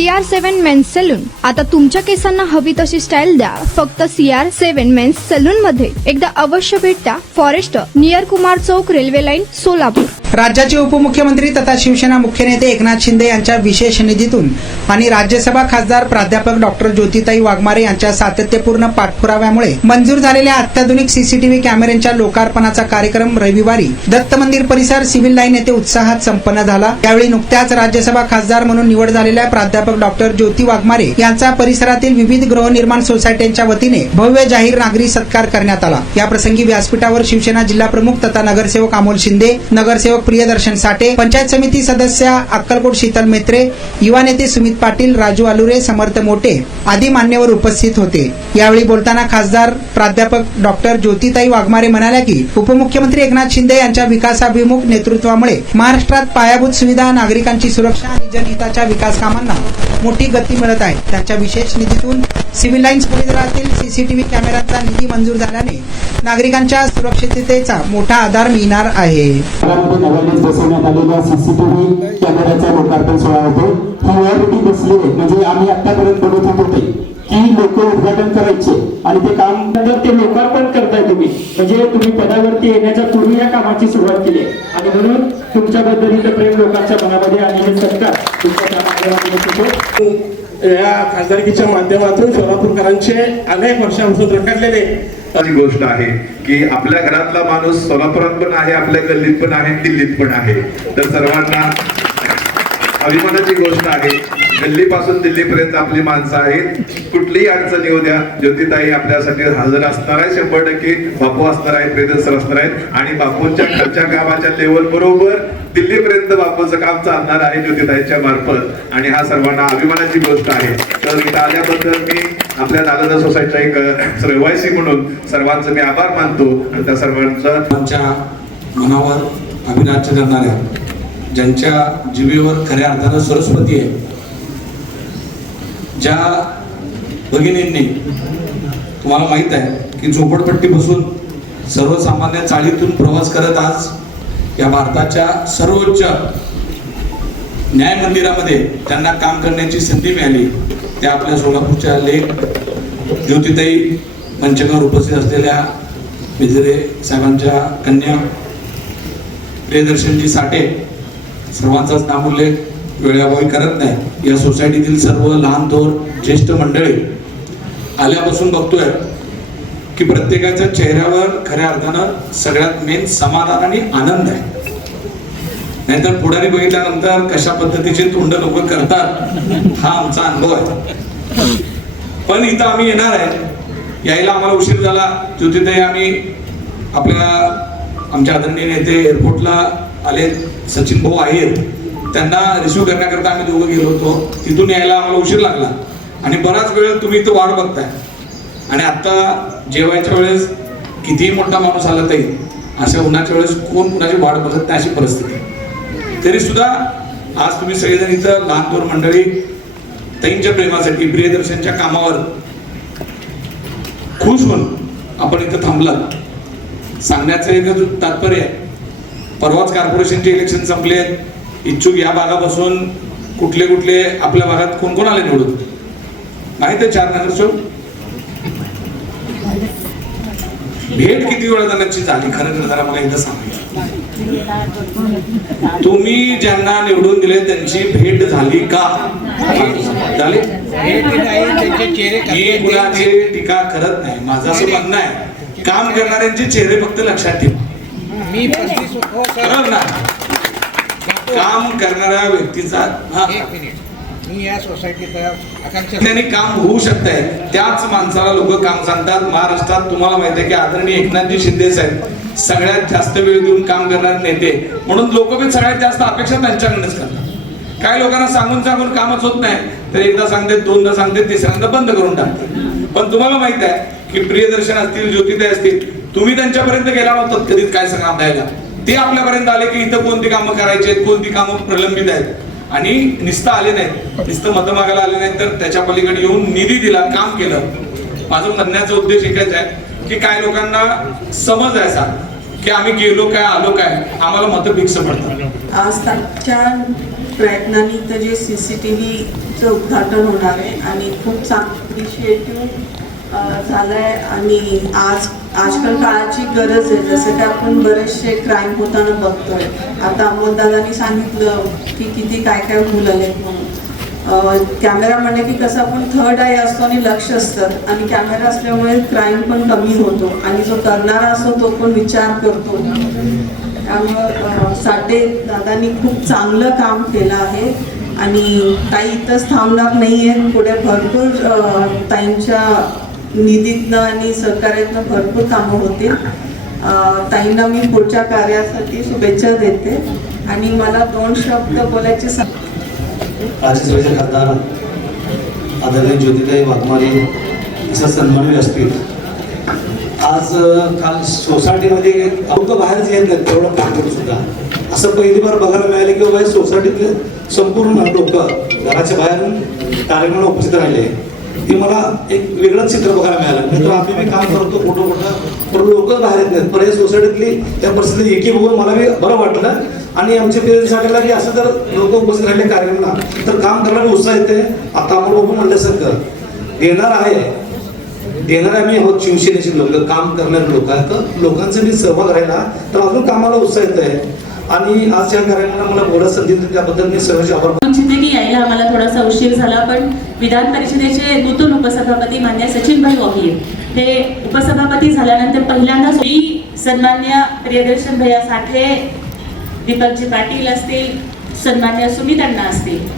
CR7 men's salon. आता तुमच्या केसांना हवी तशी स्टाईल द्या फक्त CR7 मेन्स सलून मध्ये. एकदा अवश्य भेट द्या. फॉरेस्ट नियर कुमार चौक, रेल्वे लाईन, सोलापूर. राज्याचे उपमुख्यमंत्री तथा शिवसेना मुख्य नेते एकनाथ शिंदे यांच्या विशेष निधीतून आणि राज्यसभा खासदार प्राध्यापक डॉक्टर ज्योतिताई वाघमारे यांच्या सातत्यपूर्ण पाठपुराव्यामुळे मंजूर झालेल्या अत्याधुनिक सीसीटीव्ही कॅमेऱ्यांच्या लोकार्पणाचा कार्यक्रम रविवारी दत्त मंदिर परिसर, सिव्हिल लाईन येथे उत्साहात संपन्न झाला. यावेळी नुकत्याच राज्यसभा खासदार म्हणून निवड झालेल्या प्राध्यापक डॉक्टर ज्योती वाघमारे यांचा परिसरातील विविध गृहनिर्माण सोसायट्यांच्या वतीने भव्य जाहीर नागरी सत्कार करण्यात आला. याप्रसंगी व्यासपीठावर शिवसेना जिल्हा प्रमुख तथा नगरसेवक अमोल शिंदे, नगरसेवक प्रियदर्शन साठे, पंचायत समिती सदस्या अक्कलकोट शीतल मेत्रे, युवा नेते सुमित पाटील, राजू आलुरे, समर्थ मोटे आदी मान्यवर उपस्थित होते. यावेळी बोलताना खासदार प्राध्यापक डॉक्टर ज्योतिताई वाघमारे म्हणाल्या की उपमुख्यमंत्री एकनाथ शिंदे यांच्या विकासाभिमुख नेतृत्वामुळे महाराष्ट्रात पायाभूत सुविधा, नागरिकांची सुरक्षा आणि जनहिताच्या विकास कामांना मोठी गती मिळत आहे. त्यांच्या विशेष निधीतून सिव्हिल लाईन्स परिसरातील सीसीटीव्ही कॅमेऱ्यांचा निधी मंजूर झाल्याने नागरिकांच्या सुरक्षिततेचा मोठा आधार मिळणार आहे. नव्यानेच बसवण्यात आलेल्या सीसीटीव्ही कॅमेऱ्याचा लोकार्पण सोहळा होतो. ही वेळापट्टी बसली आहे म्हणजे आम्ही आतापर्यंत बघत होतो की लोक उद्घाटन करायचे आणि ते काम ते लोकार्पण करताय तुम्ही, म्हणजे तुम्ही पदावरती येण्याच्या पूर्वी या कामाची सुरुवात केली आहे आणि म्हणून तुमच्याबद्दल इथं प्रेम लोकांच्या मनामध्ये आणि हे सत्कार तुमच्या या खासदारकीच्या माध्यमातून सोलापूरकरांचे अनेक वर्षांपासून रखडलेले गोष्ट आहे की आपल्या घरातला माणूस सोलापुरात पण आहे, आपल्या गल्लीत पण आहे, दिल्लीत पण आहे. तर सर्वांना अभिमानाची गोष्ट आहे. गल्लीपासून दिल्लीपर्यंत आपली माणसं आहेत. कुठलीही अडचण येऊ द्या, ज्योतिताई आपल्यासाठी हजर असणार आहे. 100% बापू असणार आहेत, प्रियदर्शन असणार आहेत आणि बापूंच्या खालच्या गावाच्या लेवल बरोबर दिल्लीपर्यंत बापूंचं काम चालणार आहे ज्योतिताईंच्या मार्फत आणि हा सर्वांना अभिमानाची गोष्ट आहे. तर इथं आल्याबद्दल मी आपल्या नालंदा सोसायटीचा एक रहिवासी म्हणून सर्वांचं मी आभार मानतो आणि त्या सर्वांच्या मनावर अभिनाट्य करणाऱ्या, ज्यांच्या जिभेवर खऱ्या अर्थानं सरस्वती आहे, ज्या भगिनींनी तुम्हाला माहित आहे की झोपडपट्टीपासून सर्वसामान्य चाळीतून प्रवास करत आज या भारताच्या सर्वोच्च न्याय मंदिरामध्ये त्यांना काम करण्याची संधी मिळाली. त्या आपल्या सोलापूरच्या लेख ज्योतिताई मंचकावर उपस्थित असलेल्या बिजरे साहेबांच्या कन्या प्रियदर्शनजी साठे, सर्वांचाच नामोल्लेख वेळाभावी करत नाही. या सोसायटीतील सर्व लहान थोर ज्येष्ठ मंडळी आल्यापासून बघतोय की प्रत्येकाच्या चेहऱ्यावर खऱ्या अर्थानं सगळ्यात मेन समाधान आणि आनंद आहे. नाहीतर पुढारी बघितल्यानंतर कशा पद्धतीचे तोंड लोक करतात हा आमचा अनुभव आहे. पण इथं आम्ही येणार आहे, यायला आम्हाला उशीर झाला. ज्योतिताई आम्ही आमच्या आदरणीय नेते एअरपोर्टला आले, सचिन भाऊ आहेत, त्यांना रिसिव्ह करण्याकरता आम्ही दोघं गेलो होतो. तिथून यायला आम्हाला उशीर लागला आणि बराच वेळ तुम्ही इथं वाट बघताय आणि आता जेवायच्या वेळेस कितीही मोठा माणूस आला तरी अशा उन्हाच्या वेळेस कोण कुणाची वाट बघत नाही अशी परिस्थिती. तरी सुद्धा आज तुम्ही सगळेजण इथं लहान थोर मंडळी ताईंच्या प्रेमासाठी, प्रियदर्शनच्या कामावर खुश होऊन आपण इथं थांबलात. सांगण्याचं एक तात्पर्य आहे, परवाच कॉर्पोरेशनचे इलेक्शन संपले. इच्छुक या भागापासून कुठले कुठले आपल्या भागात कोण कोण आले निवडून माहित आहे? 4 नगरसेवक. भेट किती वेळा त्यांची झाली खरं तर जरा मला एकदा सांगा. तुम्ही ज्यांना निवडून दिले त्यांची भेट झाली का? झाली. मी कुणाची टीका करत नाही, माझं असं म्हणणं आहे काम करणाऱ्यांचे चेहरे फक्त लक्षात ठेवा. ना काम करणाऱ्या व्यक्तीचा मी या सोसायटीचा त्यांनी काम होऊ शकतंय त्याच माणसाला लोक काम सांगतात. महाराष्ट्रात तुम्हाला माहिती आहे की आदरणीय एकनाथजी शिंदे साहेब सगळ्यात जास्त वेळ देऊन काम करणारे नेते म्हणून लोक पण सगळ्यात जास्त अपेक्षा त्यांच्याकडूनच करतात. काही लोकांना सांगून सांगून कामच होत नाही, तर एकदा सांगते, दोनदा सांगते, तिसऱ्यांदा बंद करून टाकते. पण तुम्हाला माहित आहे की प्रियदर्शन असतील, ज्योतिताई असतील, तुम्ही त्यांच्यापर्यंत गेला नव्हतात कधीच काय सांगा द्यायला. ते आपल्यापर्यंत आले की इथं कोणती कामं करायची आहेत, कोणती कामं प्रलंबित आहेत आणि नुसतं आले नाहीत, नुसतं मतं मागायला आले नाहीत, तर त्याच्या पलीकडे येऊन निधी दिला, काम केलं. माझं म्हणण्याचा उद्देश एकच आहे की काय लोकांना समज आहे असा की आम्ही गेलो काय, आलो काय, आम्हाला मतं फिक्स पडतात. आज त्यांच्या प्रयत्नांनी तर जे CCTVचं उद्घाटन होणार आहे आणि खूप चांगलं इनिशिएटिव्ह झालं आहे आणि आजकाल काळाची गरज आहे. जसं की आपण बरेचसे क्राईम होताना बघतोय. आता अमोलदादांनी सांगितलं की किती काय काय भूल आलेत म्हणून. कॅमेरा म्हणलं की कसं आपण थर्ड आय असतो आणि लक्ष असतं आणि कॅमेरा असल्यामुळे क्राईम पण कमी होतो आणि जो करणारा असतो तो पण विचार करतो. त्यामुळं साठे दादांनी खूप चांगलं काम केलं आहे आणि ताई इथंच थांबणार नाही आहे. पुढे भरपूर ताईंच्या निधीतनं आणि सहकार्यातनं भरपूर कामं होतील. ताईंना मी पुढच्या कार्यासाठी शुभेच्छा देते आणि मला 2 शब्द बोलायचे. राज्यसभेचे खासदार आदरणीय ज्योतिताई वाघमारे असं सन्मान व्यासपीठ आज काल सोसायटीमध्ये लोक बाहेरच येत नाहीत तेवढं काम करून सुद्धा असं पहिली बार बघायला मिळाले की बाबा सोसायटीतले संपूर्ण लोक घराच्या बाहेर कार्यक्रमाला उपस्थित राहिले. हे मला एक वेगळंच चित्र बघायला मिळालं. नाही तर आम्ही काम करतो कुठं पण लोक बाहेर येत नाहीत. पण या सोसायटीतली त्या परिस्थिती एकी बघून मला बी बरं वाटलं आणि आमच्या पेरेंट्सला की असं जर लोक उपस्थित राहिले कार्यक्रमाला तर काम करण्याला उत्साह येते. आता आम्हाला बघून म्हणल्यासारखं देणार आम्ही आहोत. शिवसेनेचे लोक काम करणारे लोक आहेत तर लोकांचा मी सहभाग राहिला तर अजून कामाला उत्साह येत आहे. आणि आज या कार्यक्रमाला मला बोलायला संधी दिली त्याबद्दल मी सर्वांचे आभार मानते. की यायला आम्हाला थोडासा उशीर झाला पण विधान परिषदेचे नूतन उपसभापती मान्य सचिनभाई वाघे हे उपसभापती झाल्यानंतर पहिल्यांदा सन्मान्य प्रियदर्शन भैया साठे, दीपकजी पाटील असतील, सन्मान्य सुमितांना असतील,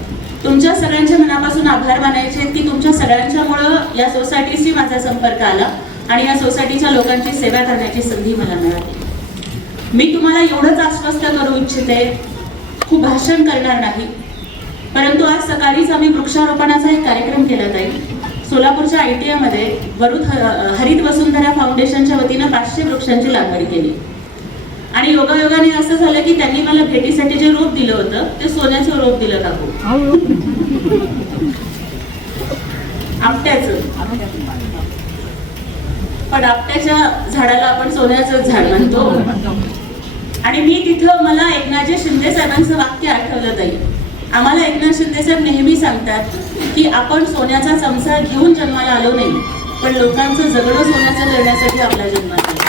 तुमच्या सगळ्यांच्या मनापासून आभार मानायचे की तुमच्या सगळ्यांच्यामुळं या सोसायटीशी माझा संपर्क आला आणि या सोसायटीच्या लोकांची सेवा करण्याची संधी मला मिळाली. मी तुम्हाला एवढंच आश्वस्त करू इच्छिते, खूप भाषण करणार नाही, परंतु आज सकाळीच आम्ही वृक्षारोपणाचा एक कार्यक्रम केला जाईल. सोलापूरच्या ITI मध्ये वरुड हरित वसुंधरा फाउंडेशनच्या वतीनं 500 वृक्षांची लागवड केली आणि योगायोगाने असं झालं की त्यांनी मला भेटीसाठी जे रोप दिलं होतं ते सोन्याचं रोप दिलं काकू, आपट्याचं. पण आपट्याच्या झाडाला आपण सोन्याचं झाड म्हणतो. आणि मी तिथं मला एकनाथजी शिंदे साहेबांचं वाक्य आठवलं जाईल. आम्हाला एकनाथ शिंदे साहेब नेहमी सांगतात की आपण सोन्याचा चमचा घेऊन जन्माला आलो नाही पण लोकांचं जगणं सोन्याचं करण्यासाठी आपला जन्माला आलो.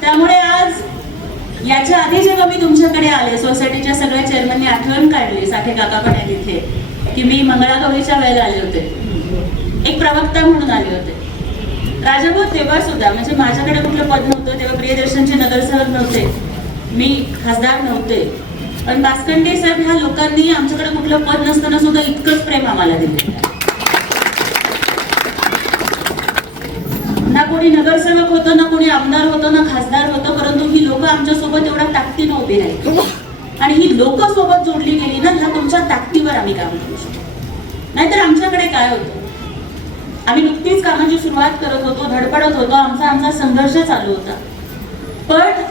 त्यामुळे आज याच्या आधी जेव्हा मी तुमच्याकडे आले सोसायटीच्या सगळ्या चेअरमननी आठवण काढली, साठे काका पण आहे तिथे, की मी मंगळागौरीच्या वेळेला आले होते, एक प्रवक्ता म्हणून आले होते. राजाभाऊ तेव्हा सुद्धा म्हणजे माझ्याकडे कुठलं पद नव्हतं तेव्हा प्रियदर्शनचे नगरसेवक नव्हते, मी खासदार नव्हते, पण बासकंडे साहेब ह्या लोकांनी आमच्याकडे कुठलं पद नसताना सुद्धा इतकंच प्रेम आम्हाला दिले. ना कोणी नगरसेवक होतं, ना कोणी आमदार होतं, ना खासदार होतं, परंतु ही लोक आमच्या सोबत एवढ्या ताकदीनं उभी राहिली आणि ही लोक सोबत जोडली गेली ना, ह्या तुमच्या ताकदीवर आम्ही काम करू शकतो. नाहीतर आमच्याकडे काय होतं, आम्ही नुकतीच कामाची सुरुवात करत होतो, धडपडत होतो, आमचा संघर्ष चालू होता. पण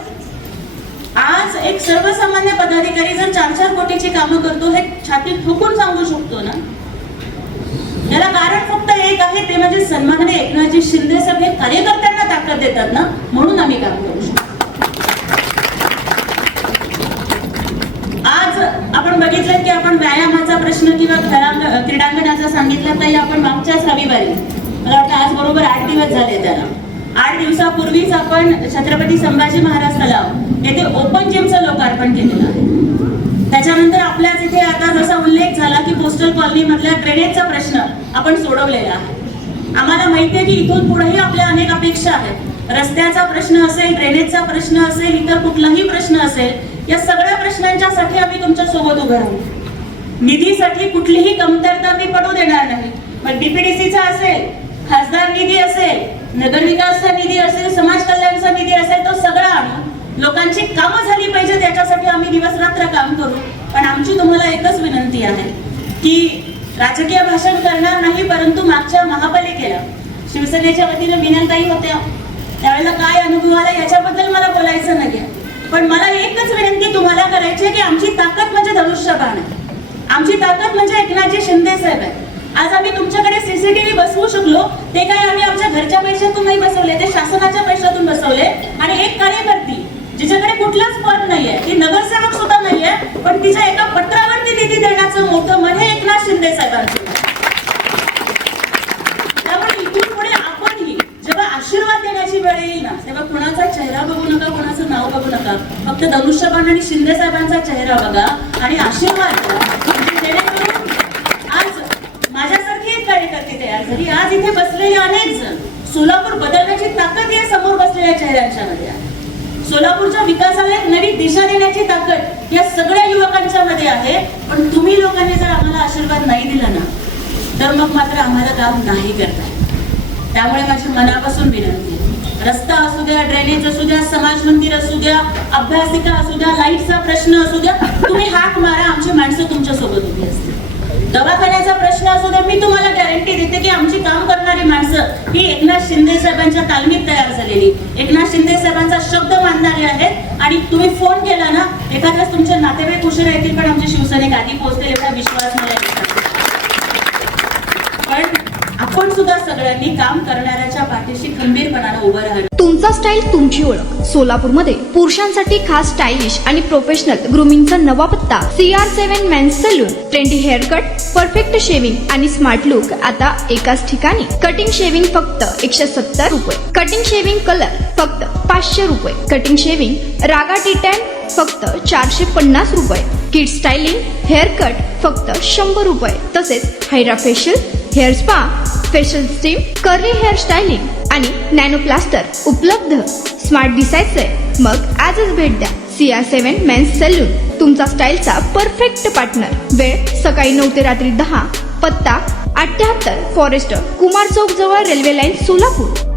आज एक सर्वसामान्य पदाधिकारी जर 4-4 कोटीची कामं करतो हे छाती ठोकून सांगू शकतो ना, याला कारण फक्त एक आहे, ते म्हणजे सन्माननीय एकनाथजी शिंदे साहेब हे कार्यकर्त्यांना ताकद देतात ना, म्हणून आम्ही काम करू शकतो. आज आपण बघितलं की आपण व्यायामाचा प्रश्न किंवा क्रीडांगणाचा सांगितला तरी आपण मागच्याच रविवारी, मला वाटतं आज बरोबर 8 दिवस झाले त्याला, 8 दिवसापूर्वीच आपण छत्रपती संभाजी महाराज तलाव येथे ओपन जिमचं लोकार्पण केलेलं आहे. त्याच्यानंतर आपल्याच इथे आता जसा उल्लेख झाला की पोस्टल कॉलनी मधल्या ड्रेनेजचा प्रश्न आपण सोडवलेला आहे. आम्हाला माहिती आहे की इथून पुढेही आपल्या अनेक अपेक्षा आहेत. रस्त्याचा प्रश्न असेल, ड्रेनेजचा प्रश्न असेल, इतर कुठलाही प्रश्न असेल, या सगळ्या प्रश्नांच्यासाठी आम्ही तुमच्या सोबत उभे राहू. निधीसाठी कुठलीही कमतरता मी पडू देणार नाही. मग DPDCचा असेल, खासदार निधी असेल, नगरविकासचा निधी असेल, समाज कल्याणचा निधी असेल, तो सगळा आणू. लोकांची कामं झाली पाहिजे त्याच्यासाठी आम्ही दिवस रात्र काम करू. पण आमची तुम्हाला एकच विनंती आहे की राजकीय भाषण करणार नाही, परंतु मागच्या महापालिकेला शिवसेनेच्या वतीने विनंती होत्या, त्यावेळेला काय अनुभव आला याच्याबद्दल मला बोलायचं नाही, पण मला एकच विनंती तुम्हाला करायची आहे की आमची ताकद म्हणजे धनुष्यबाण आहे, आमची ताकद म्हणजे एकनाथजी शिंदे साहेब आहे. आज आम्ही तुमच्याकडे CCTV बसवू शकलो ते काय आम्ही आमच्या घरच्या पैशातून नाही बसवले, ते शासनाच्या पैशातून बसवले. आणि एक कार्यकर्ती जिच्याकडे कुठलंच पद नाहीये, ती नगरसेवक सुद्धा नाहीये, पण तिच्या एका पत्रावरती निधी देण्याचं मोठं मन हे एकनाथ शिंदे साहेबांचं. त्यामुळे इथून पुढे आपणही जेव्हा आशीर्वाद देण्याची वेळ येईल ना, तेव्हा कुणाचा चेहरा बघू नका, कुणाचं नाव बघू नका, फक्त धनुष्यबाण आणि शिंदे साहेबांचा चेहरा बघा आणि आशीर्वाद द्या. जेणेकरून आज माझ्यासारखी एक कार्यकर्ती तयार झाली. आज इथे बसलेले अनेक जण, सोलापूर बदलण्याची ताकद या समोर बसलेल्या चेहऱ्यांच्या मध्ये आहे. सोलापूरच्या विकासाला एक नवी दिशा देण्याची ताकद या सगळ्या युवकांच्या मध्ये आहे. पण तुम्ही लोकांनी जर आम्हाला आशीर्वाद नाही दिला ना, तर मग मात्र आम्हाला काम नाही करता येत. त्यामुळे माझी मनापासून विनंती आहे, रस्ता असू द्या, ड्रेनेज असू द्या, समाज मंदिर असू द्या, अभ्यासिका असू द्या, लाईटचा प्रश्न असू द्या, तुम्ही हाक मारा, आमची माणसं तुमच्या सोबत उभी असतील. दवाखान्याचा प्रश्न असू द्या, मी तुम्हाला गॅरंटी देते की आमची काम करणारी माणसं ही एकनाथ शिंदे साहेबांच्या तालमीत तयार झालेली, एकनाथ शिंदे साहेबांचा शब्द मानणारे आहेत. आणि तुम्ही फोन केला ना, एखाद्याच तुमचे नातेवाईक उशिरा येतील, पण आमचे शिवसैनिक आधी पोहोचतील एवढा विश्वास मला आहे. पण आपण सुद्धा सगळ्यांनी काम करणाऱ्याच्या पाठीशी खंबीरपणाने उभं राहावं. तुमचा स्टाईल तुमची ओळख. सोलापूरमध्ये पुरुषांसाठी खास स्टायलिश आणि प्रोफेशनल ग्रूमिंगचा नवा पत्ता CR7 men's salon. Trendy hair cut, perfect shaving आणि स्मार्ट लुक आता एकाच ठिकाणी. कटिंग शेविंग फक्त 170 रुपये. कटिंग शेविंग कलर फक्त 500 रुपये. कटिंग शेविंग रागा टी10 फक्त 450 रुपये. किड स्टायलिंग हेअर कट फक्त 100 रुपये. तसेच hydra facial, hair spa, facial steam, curly hair styling आणि नॅनो प्लास्टर उपलब्ध. स्मार्ट दिसायचंय मग आजच भेट द्या CR7 मेन्स सलून, तुमचा स्टाईलचा परफेक्ट पार्टनर. वेळ सकाळी 9 ते रात्री 10. पत्ता 78 फॉरेस्ट कुमार चौक जवळ रेल्वे लाईन सोलापूर.